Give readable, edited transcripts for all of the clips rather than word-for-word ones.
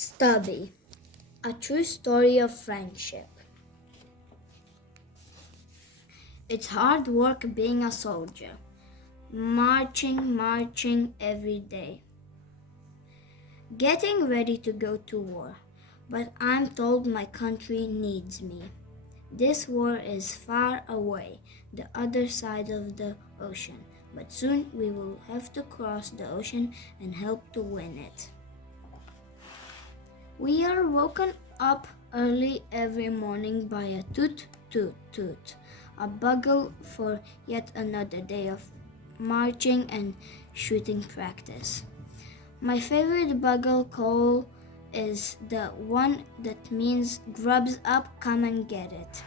Stubby, a true story of friendship. It's hard work being a soldier, marching every day, getting ready to go to war. But I'm told my country needs me. This war is far away, the other side of the ocean, but soon we will have to cross the ocean and help to win it. We are woken up early every morning by a toot toot toot, a bugle for yet another day of marching and shooting practice. My favorite bugle call is the one that means grubs up, come and get it.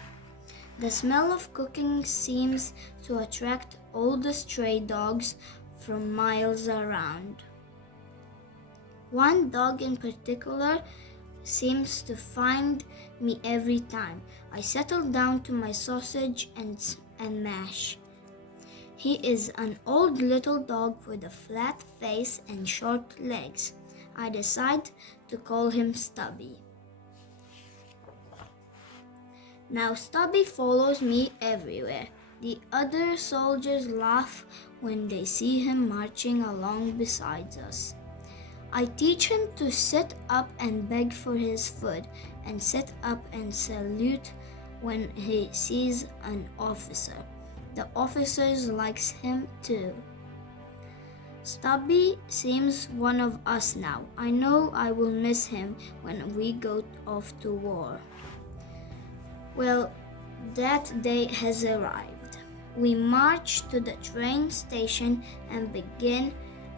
The smell of cooking seems to attract all the stray dogs from miles around. One dog in particular seems to find me every time I settle down to my sausage and mash. He is an old little dog with a flat face and short legs. I decide to call him Stubby. Now Stubby follows me everywhere. The other soldiers laugh when they see him marching along beside us. I teach him to sit up and beg for his food and sit up and salute when he sees an officer. The officers likes him too. Stubby seems one of us now. I know I will miss him when we go off to war. Well, that day has arrived. We march to the train station and begin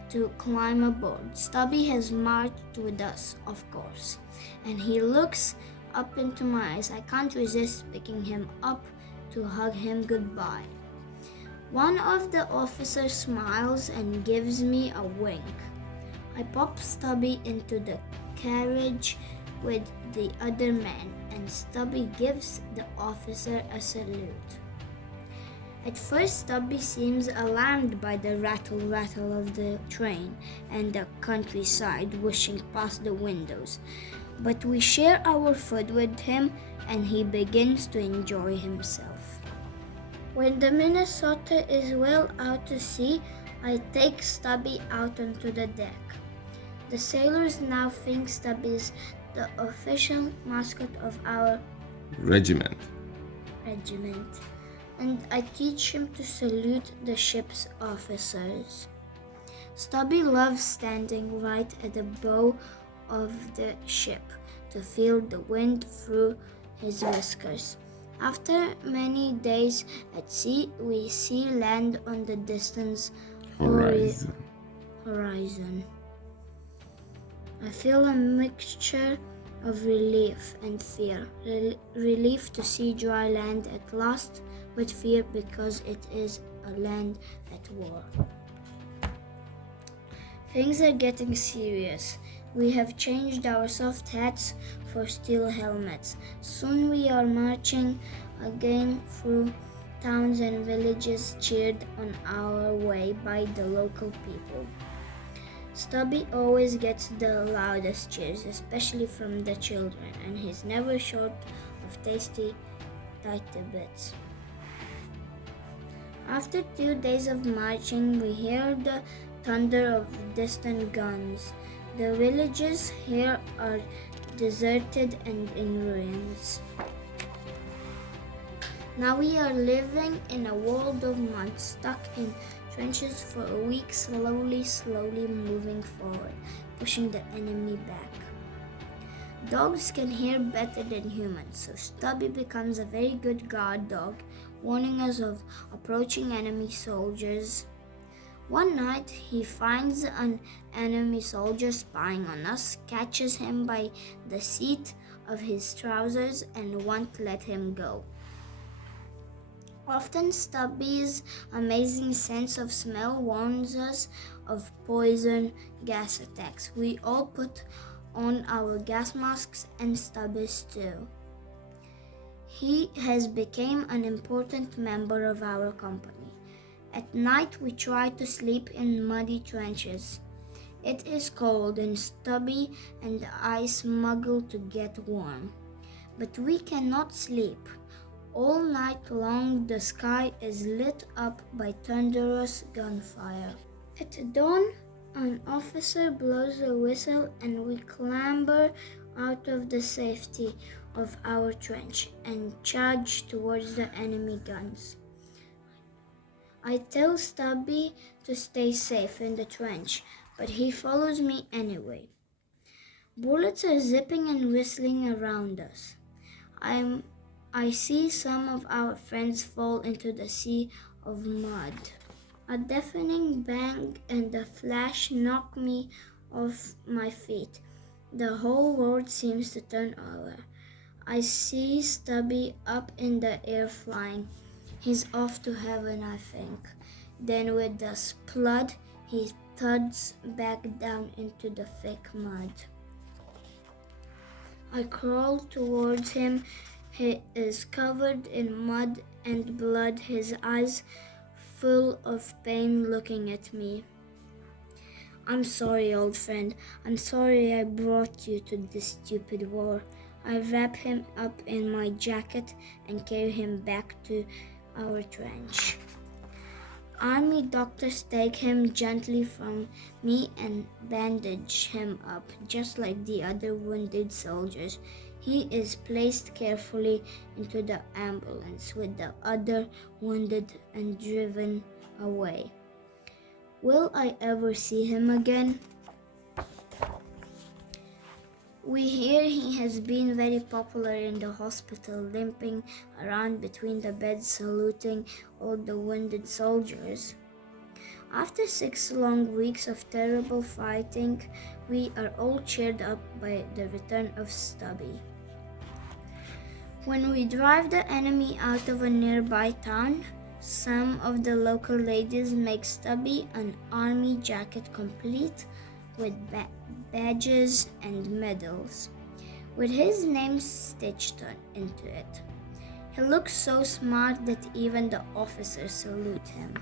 to climb aboard. Stubby has marched with us, of course, and he looks up into my eyes. I can't resist picking him up to hug him goodbye. One of the officers smiles and gives me a wink. I pop Stubby into the carriage with the other men, and Stubby gives the officer a salute. At first, Stubby seems alarmed by the rattle of the train and the countryside whooshing past the windows. But we share our food with him and he begins to enjoy himself. When the Minnesota is well out to sea, I take Stubby out onto the deck. The sailors now think Stubby is the official mascot of our regiment. And I teach him to salute the ship's officers. Stubby loves standing right at the bow of the ship to feel the wind through his whiskers. After many days at sea, we see land on the distant horizon. I feel a mixture of relief and fear. Relief to see dry land at last, but fear because it is a land at war. Things are getting serious. We have changed our soft hats for steel helmets. Soon we are marching again through towns and villages cheered on our way by the local people. Stubby always gets the loudest cheers, especially from the children, and he's never short of tasty bits. After 2 days of marching, we hear the thunder of distant guns. The villages here are deserted and in ruins. Now we are living in a world of mud, stuck in trenches for a week, slowly moving forward, pushing the enemy back. Dogs can hear better than humans, so Stubby becomes a very good guard dog, warning us of approaching enemy soldiers. One night, he finds an enemy soldier spying on us, catches him by the seat of his trousers, and won't let him go. Often, Stubby's amazing sense of smell warns us of poison gas attacks. We all put on our gas masks and Stubby's too. He has become an important member of our company. At night, we try to sleep in muddy trenches. It is cold and Stubby and I smuggle to get warm. But we cannot sleep. All night long the sky is lit up by thunderous gunfire. At dawn, an officer blows a whistle and we clamber out of the safety of our trench and charge towards the enemy guns. I tell Stubby to stay safe in the trench, but he follows me anyway. Bullets are zipping and whistling around us. I see some of our friends fall into the sea of mud. A deafening bang and a flash knock me off my feet. The whole world seems to turn over. I see Stubby up in the air flying. He's off to heaven, I think. Then with a splud, he thuds back down into the thick mud. I crawl towards him. He is covered in mud and blood, his eyes full of pain looking at me. I'm sorry, old friend. I'm sorry I brought you to this stupid war. I wrap him up in my jacket and carry him back to our trench. Army doctors take him gently from me and bandage him up, just like the other wounded soldiers. He is placed carefully into the ambulance with the other wounded and driven away. Will I ever see him again? We hear he has been very popular in the hospital, limping around between the beds, saluting all the wounded soldiers. After 6 long weeks of terrible fighting, we are all cheered up by the return of Stubby. When we drive the enemy out of a nearby town, some of the local ladies make Stubby an army jacket complete with badges and medals, with his name stitched into it. He looks so smart that even the officers salute him.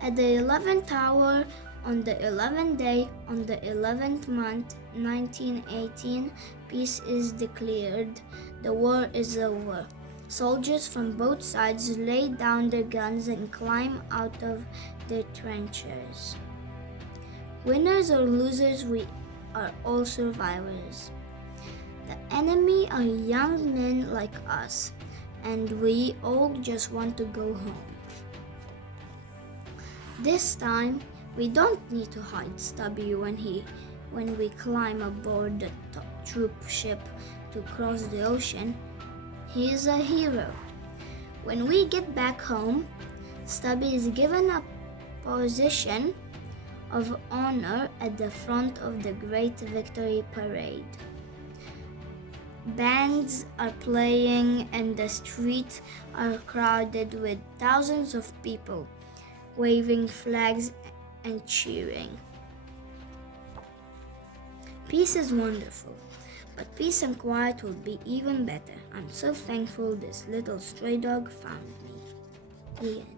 At the 11th hour, on the 11th day, on the 11th month, 1918, peace is declared. The war is over. Soldiers from both sides lay down their guns and climb out of their trenches. Winners or losers, we are all survivors. The enemy are young men like us, and we all just want to go home. This time, we don't need to hide Stubby when we climb aboard the troop ship to cross the ocean. He is a hero. When we get back home, Stubby is given a position of honor at the front of the Great Victory Parade. Bands are playing and the streets are crowded with thousands of people waving flags and cheering. Peace is wonderful, but peace and quiet will be even better. I'm so thankful this little stray dog found me. The end.